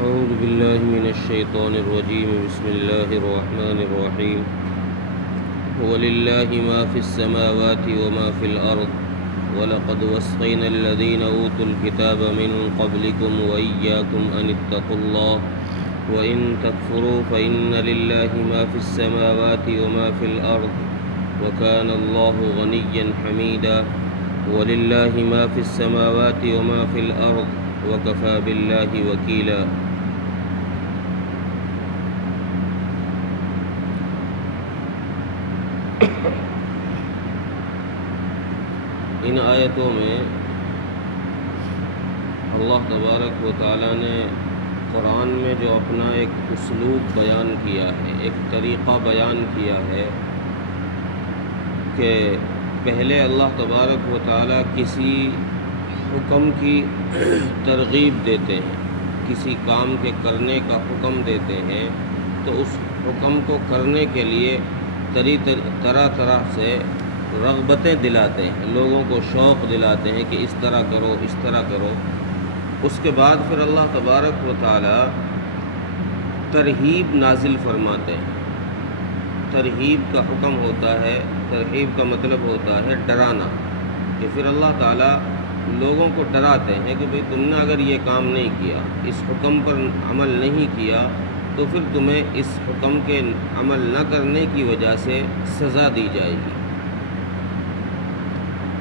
أعوذ بالله من الشيطان الرجيم. بسم الله الرحمن الرحيم. ولله ما في السماوات وما في الأرض ولقد وصينا الذين أوتوا الكتاب من قبلكم وإياكم أن اتقوا الله وإن تكفروا فإن لله ما في السماوات وما في الأرض وكان الله غنيا حميدا. ولله ما في السماوات وما في الأرض وكفى بالله وكيلا. ان آیتوں میں اللہ تبارک و تعالیٰ نے قرآن میں جو اپنا ایک اسلوب بیان کیا ہے، ایک طریقہ بیان کیا ہے کہ پہلے اللہ تبارک و تعالیٰ کسی حکم کی ترغیب دیتے ہیں، کسی کام کے کرنے کا حکم دیتے ہیں، تو اس حکم کو کرنے کے لیے طرح طرح سے رغبتیں دلاتے ہیں، لوگوں کو شوق دلاتے ہیں کہ اس طرح کرو، اس طرح کرو۔ اس کے بعد پھر اللہ تبارک و تعالیٰ ترہیب نازل فرماتے ہیں۔ ترہیب کا حکم ہوتا ہے، ترہیب کا مطلب ہوتا ہے ڈرانا، کہ پھر اللہ تعالیٰ لوگوں کو ڈراتے ہیں کہ بھئی تم نے اگر یہ کام نہیں کیا، اس حکم پر عمل نہیں کیا، تو پھر تمہیں اس حکم کے عمل نہ کرنے کی وجہ سے سزا دی جائے گی۔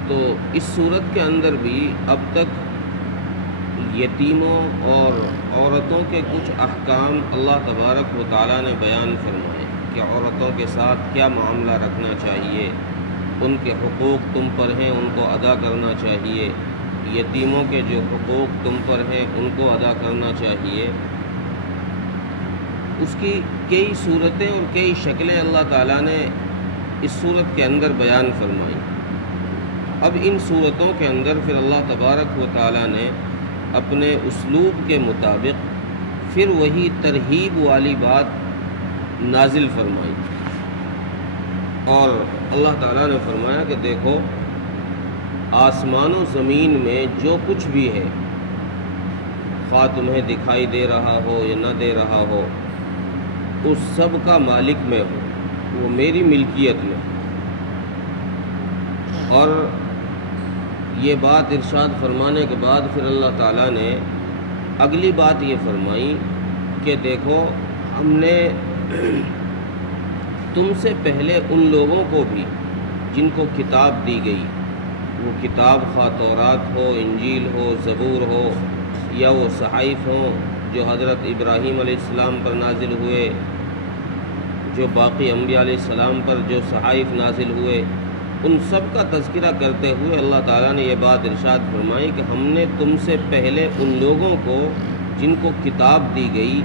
تو اس صورت کے اندر بھی اب تک یتیموں اور عورتوں کے کچھ احکام اللہ تبارک و تعالیٰ نے بیان فرمائے کہ عورتوں کے ساتھ کیا معاملہ رکھنا چاہیے، ان کے حقوق تم پر ہیں ان کو ادا کرنا چاہیے، یتیموں کے جو حقوق تم پر ہیں ان کو ادا کرنا چاہیے۔ اس کی کئی صورتیں اور کئی شکلیں اللہ تعالیٰ نے اس صورت کے اندر بیان فرمائی۔ اب ان صورتوں کے اندر پھر اللہ تبارک و تعالیٰ نے اپنے اسلوب کے مطابق پھر وہی ترہیب والی بات نازل فرمائی، اور اللہ تعالیٰ نے فرمایا کہ دیکھو آسمان و زمین میں جو کچھ بھی ہے، خواہ تمہیں دکھائی دے رہا ہو یا نہ دے رہا ہو، اس سب کا مالک میں ہوں، وہ میری ملکیت میں۔ اور یہ بات ارشاد فرمانے کے بعد پھر اللہ تعالیٰ نے اگلی بات یہ فرمائی کہ دیکھو ہم نے تم سے پہلے ان لوگوں کو بھی جن کو کتاب دی گئی، وہ کتاب خواہ تورات ہو، انجیل ہو، زبور ہو، یا وہ صحائف ہوں جو حضرت ابراہیم علیہ السلام پر نازل ہوئے، جو باقی انبیاء علیہ السلام پر جو صحائف نازل ہوئے، ان سب کا تذکرہ کرتے ہوئے اللہ تعالیٰ نے یہ بات ارشاد فرمائی کہ ہم نے تم سے پہلے ان لوگوں کو جن کو کتاب دی گئی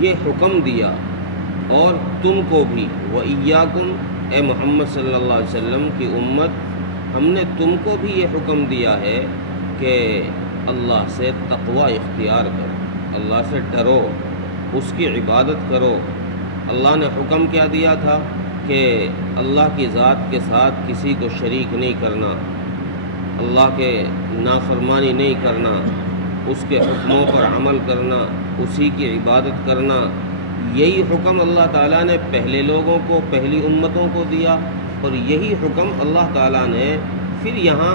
یہ حکم دیا، اور تم کو بھی، وَإِيَّاكُمْ، اے محمد صلی اللہ علیہ وسلم کی امت، ہم نے تم کو بھی یہ حکم دیا ہے کہ اللہ سے تقوی اختیار کرو، اللہ سے ڈرو، اس کی عبادت کرو۔ اللہ نے حکم کیا دیا تھا کہ اللہ کی ذات کے ساتھ کسی کو شریک نہیں کرنا، اللہ کے نافرمانی نہیں کرنا، اس کے حکموں پر عمل کرنا، اسی کی عبادت کرنا۔ یہی حکم اللہ تعالیٰ نے پہلے لوگوں کو، پہلی امتوں کو دیا، اور یہی حکم اللہ تعالیٰ نے پھر یہاں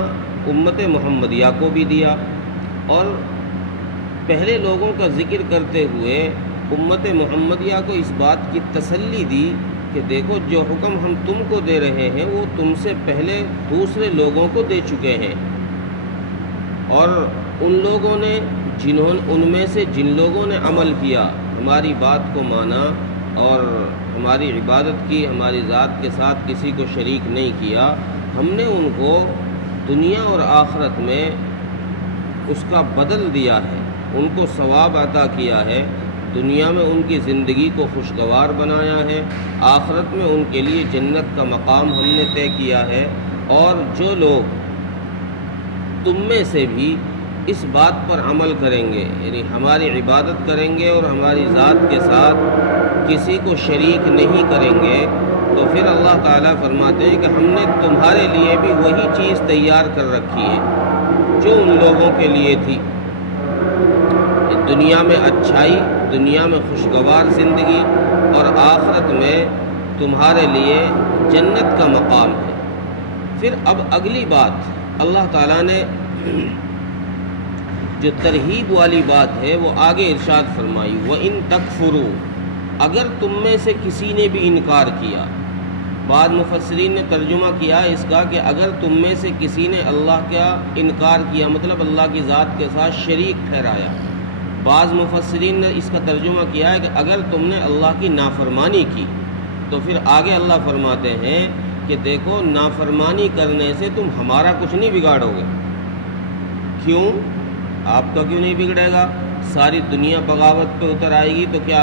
امت محمدیہ کو بھی دیا۔ اور پہلے لوگوں کا ذکر کرتے ہوئے امت محمدیہ کو اس بات کی تسلی دی کہ دیکھو جو حکم ہم تم کو دے رہے ہیں وہ تم سے پہلے دوسرے لوگوں کو دے چکے ہیں، اور ان لوگوں نے ان میں سے جن لوگوں نے عمل کیا، ہماری بات کو مانا اور ہماری عبادت کی، ہماری ذات کے ساتھ کسی کو شریک نہیں کیا، ہم نے ان کو دنیا اور آخرت میں اس کا بدل دیا ہے، ان کو ثواب عطا کیا ہے۔ دنیا میں ان کی زندگی کو خوشگوار بنایا ہے، آخرت میں ان کے لیے جنت کا مقام ہم نے طے کیا ہے۔ اور جو لوگ تم میں سے بھی اس بات پر عمل کریں گے، یعنی ہماری عبادت کریں گے اور ہماری ذات کے ساتھ کسی کو شریک نہیں کریں گے، تو پھر اللہ تعالیٰ فرماتے ہیں کہ ہم نے تمہارے لیے بھی وہی چیز تیار کر رکھی ہے جو ان لوگوں کے لیے تھی۔ دنیا میں اچھائی، دنیا میں خوشگوار زندگی، اور آخرت میں تمہارے لیے جنت کا مقام ہے۔ پھر اب اگلی بات اللہ تعالیٰ نے جو ترغیب والی بات ہے وہ آگے ارشاد فرمائی، وَإِن تَكْفُرُوا، اگر تم میں سے کسی نے بھی انکار کیا۔ بعض مفسرین نے ترجمہ کیا اس کا کہ اگر تم میں سے کسی نے اللہ کا انکار کیا، مطلب اللہ کی ذات کے ساتھ شریک ٹھہرایا۔ بعض مفسرین نے اس کا ترجمہ کیا ہے کہ اگر تم نے اللہ کی نافرمانی کی، تو پھر آگے اللہ فرماتے ہیں کہ دیکھو نافرمانی کرنے سے تم ہمارا کچھ نہیں بگاڑو گے۔ کیوں؟ آپ کا کیوں نہیں بگڑے گا؟ ساری دنیا بغاوت پہ اتر آئے گی تو کیا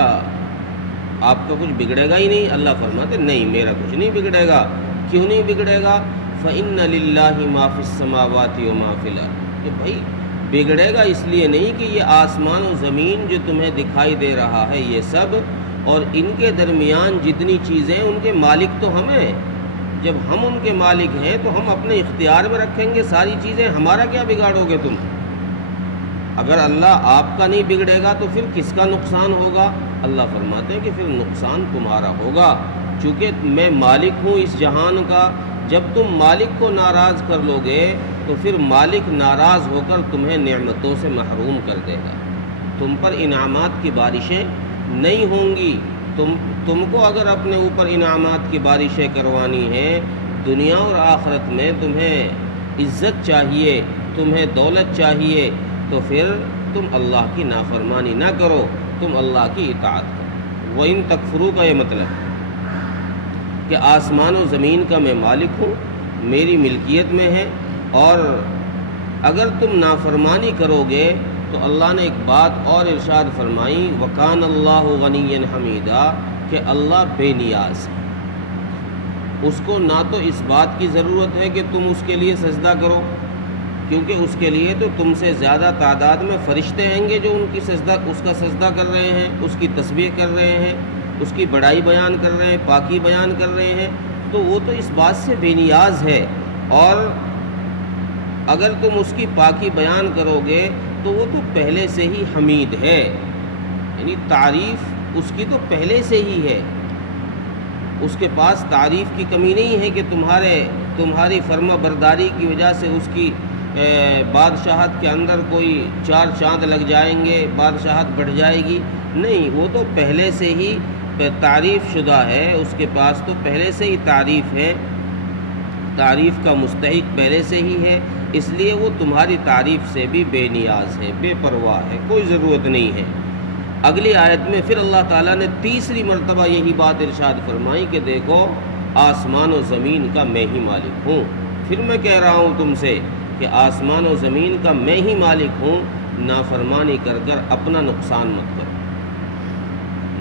آپ کا کچھ بگڑے گا ہی نہیں؟ اللہ فرماتے نہیں، میرا کچھ نہیں بگڑے گا۔ کیوں نہیں بگڑے گا؟ فَإِنَّ لِلَّهِ مَا فِي السَّمَاوَاتِ وَمَا فِي الْأَرْضِ، کہ بھائی بگڑے گا اس لیے نہیں کہ یہ آسمان و زمین جو تمہیں دکھائی دے رہا ہے یہ سب، اور ان کے درمیان جتنی چیزیں ان کے مالک تو ہم ہیں۔ جب ہم ان کے مالک ہیں تو ہم اپنے اختیار میں رکھیں گے ساری چیزیں، ہمارا کیا بگاڑو گے تم؟ اگر اللہ آپ کا نہیں بگڑے گا تو پھر کس کا نقصان ہوگا؟ اللہ فرماتے ہیں کہ پھر نقصان تمہارا ہوگا، چونکہ میں مالک ہوں اس جہان کا۔ جب تم مالک کو ناراض کر لو گے تو پھر مالک ناراض ہو کر تمہیں نعمتوں سے محروم کر دے گا، تم پر انعامات کی بارشیں نہیں ہوں گی۔ تم کو اگر اپنے اوپر انعامات کی بارشیں کروانی ہیں، دنیا اور آخرت میں تمہیں عزت چاہیے، تمہیں دولت چاہیے، تو پھر تم اللہ کی نافرمانی نہ کرو، تم اللہ کی اطاعت کرو۔ وَإِن تَكْفُرُوا کا یہ مطلب کہ آسمان و زمین کا میں مالک ہوں، میری ملکیت میں ہے، اور اگر تم نافرمانی کرو گے تو اللہ نے ایک بات اور ارشاد فرمائی، وَكَانَ اللَّهُ غَنِيًّا حَمِيدًا، کہ اللہ بے نیاز ہے۔ اس کو نہ تو اس بات کی ضرورت ہے کہ تم اس کے لیے سجدہ کرو، کیونکہ اس کے لیے تو تم سے زیادہ تعداد میں فرشتے ہیں گے جو اس کا سجدہ کر رہے ہیں، اس کی تسبیح کر رہے ہیں، اس کی بڑائی بیان کر رہے ہیں، پاکی بیان کر رہے ہیں، تو وہ تو اس بات سے بے نیاز ہے۔ اور اگر تم اس کی پاکی بیان کرو گے تو وہ تو پہلے سے ہی حمید ہے، یعنی تعریف اس کی تو پہلے سے ہی ہے، اس کے پاس تعریف کی کمی نہیں ہے کہ تمہاری فرما برداری کی وجہ سے اس کی بادشاہت کے اندر کوئی 4 چاند لگ جائیں گے، بادشاہت بڑھ جائے گی، نہیں، وہ تو پہلے سے ہی تعریف شدہ ہے، اس کے پاس تو پہلے سے ہی تعریف ہے، تعریف کا مستحق پہلے سے ہی ہے، اس لیے وہ تمہاری تعریف سے بھی بے نیاز ہے، بے پرواہ ہے، کوئی ضرورت نہیں ہے۔ اگلی آیت میں پھر اللہ تعالیٰ نے تیسری مرتبہ یہی بات ارشاد فرمائی کہ دیکھو آسمان و زمین کا میں ہی مالک ہوں۔ پھر میں کہہ رہا ہوں تم سے کہ آسمان و زمین کا میں ہی مالک ہوں، نافرمانی کر کر اپنا نقصان مت کرو،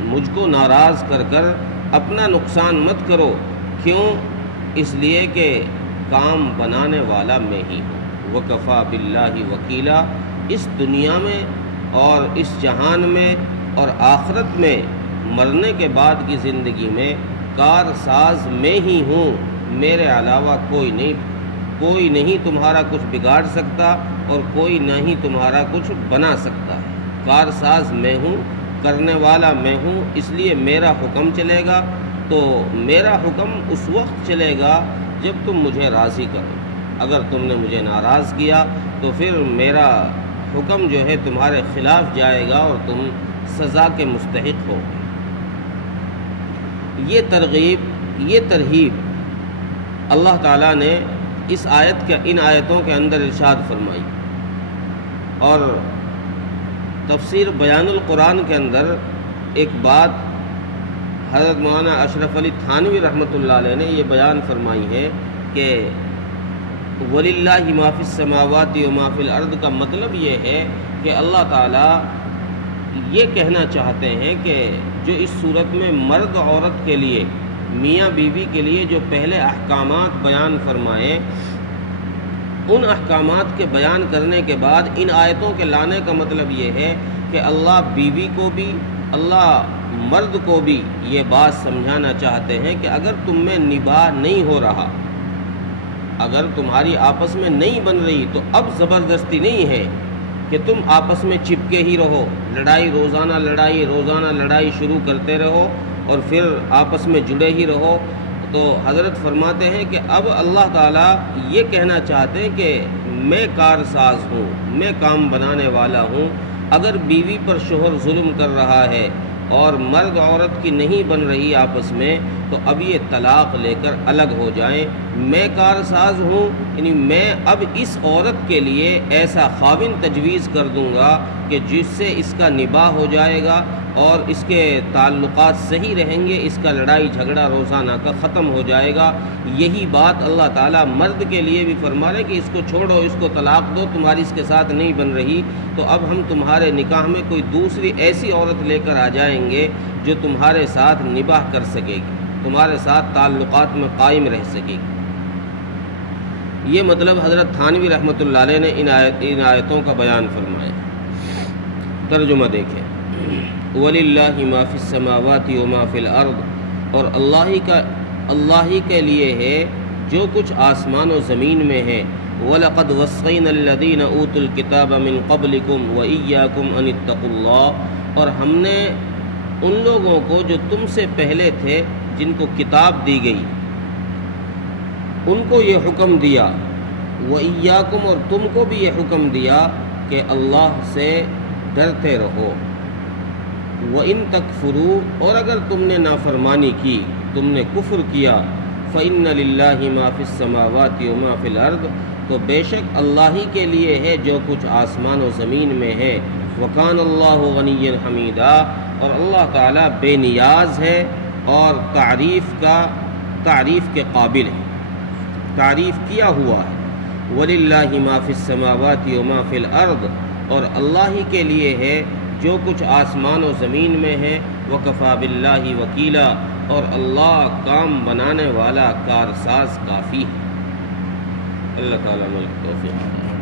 مجھ کو ناراض کر کر اپنا نقصان مت کرو۔ کیوں؟ اس لیے کہ کام بنانے والا میں ہی ہوں۔ وَكَفَى بِاللَّهِ وَكِيلًا، اس دنیا میں اور اس جہان میں اور آخرت میں، مرنے کے بعد کی زندگی میں کار ساز میں ہی ہوں، میرے علاوہ کوئی نہیں تمہارا کچھ بگاڑ سکتا اور کوئی نہیں تمہارا کچھ بنا سکتا۔ کار ساز میں ہوں، کرنے والا میں ہوں، اس لیے میرا حکم چلے گا، تو میرا حکم اس وقت چلے گا جب تم مجھے راضی کرو۔ اگر تم نے مجھے ناراض کیا تو پھر میرا حکم جو ہے تمہارے خلاف جائے گا اور تم سزا کے مستحق ہو۔ یہ ترغیب اللہ تعالیٰ نے ان آیتوں کے اندر ارشاد فرمائی۔ اور تفسیر بیان القرآن کے اندر ایک بات حضرت مولانا اشرف علی تھانوی رحمۃ اللہ علیہ نے یہ بیان فرمائی ہے کہ وَلِلَّهِ مَا فِي السَّمَاوَاتِ وَمَا فِي الْأَرْضِ کا مطلب یہ ہے کہ اللہ تعالیٰ یہ کہنا چاہتے ہیں کہ جو اس صورت میں مرد عورت کے لیے، میاں بیوی کے لیے جو پہلے احکامات بیان فرمائے، ان احکامات کے بیان کرنے کے بعد ان آیتوں کے لانے کا مطلب یہ ہے کہ اللہ بیوی کو بھی، اللہ مرد کو بھی یہ بات سمجھانا چاہتے ہیں کہ اگر تم میں نباہ نہیں ہو رہا، اگر تمہاری آپس میں نہیں بن رہی، تو اب زبردستی نہیں ہے کہ تم آپس میں چپکے ہی رہو، روزانہ لڑائی شروع کرتے رہو اور پھر آپس میں جڑے ہی رہو۔ تو حضرت فرماتے ہیں کہ اب اللہ تعالیٰ یہ کہنا چاہتے ہیں کہ میں کارساز ہوں، میں کام بنانے والا ہوں۔ اگر بیوی پر شوہر ظلم کر رہا ہے اور مرد عورت کی نہیں بن رہی آپس میں، تو اب یہ طلاق لے کر الگ ہو جائیں۔ میں کارساز ہوں، یعنی میں اب اس عورت کے لیے ایسا خاوند تجویز کر دوں گا کہ جس سے اس کا نباہ ہو جائے گا اور اس کے تعلقات صحیح رہیں گے، اس کا لڑائی جھگڑا روزانہ کا ختم ہو جائے گا۔ یہی بات اللہ تعالیٰ مرد کے لیے بھی فرما رہے کہ اس کو چھوڑو، اس کو طلاق دو، تمہاری اس کے ساتھ نہیں بن رہی، تو اب ہم تمہارے نکاح میں کوئی دوسری ایسی عورت لے کر آ جائیں گے جو تمہارے ساتھ نباہ کر سکے گی، تمہارے ساتھ تعلقات میں قائم رہ سکے گی۔ یہ مطلب حضرت تھانوی رحمۃ اللہ علیہ نے ان آیتوں کا بیان فرمایا۔ ترجمہ دیکھیں، وَلِلَّهِ مَا فِي السَّمَاوَاتِ وَمَا فِي الْأَرْضِ، اور اللہ ہی کے لیے ہے جو کچھ آسمان و زمین میں ہے۔ وَلَقَدْ وَصَّيْنَا الَّذِينَ أُوتُوا الْكِتَابَ مِنْ قَبْلِكُمْ وَإِيَّاكُمْ أَنِ اتَّقُوا اللَّهَ، اور ہم نے ان لوگوں کو جو تم سے پہلے تھے جن کو کتاب دی گئی ان کو یہ حکم دیا، وَإِيَّاكُمْ، اور تم کو بھی یہ حکم دیا کہ اللہ سے ڈرتے رہو۔ وَإِن تَكْفُرُوا، اور اگر تم نے نافرمانی کی، تم نے کفر کیا، فَإِنَّ لِلَّهِ مَا فِي السَّمَاوَاتِ وَمَا فِي الْأَرْضِ، تو بے شک اللہ ہی کے لیے ہے جو کچھ آسمان و زمین میں ہے۔ وَكَانَ اللَّهُ غَنِيًّا حَمِيدًا، اور اللہ تعالیٰ بے نیاز ہے اور تعریف کے قابل ہے، تعریف کیا ہوا ہے۔ وَلِلَّهِ مَا فِي السَّمَاوَاتِ وَمَا فِي الْأَرْضِ، اور اللہ ہی کے لیے ہے جو کچھ آسمان و زمین میں ہے۔ وَكَفَى بِاللَّهِ وَكِيلًا، اور اللہ کام بنانے والا کارساز کافی ہے۔ اللہ تعالیٰ ملک توفیق۔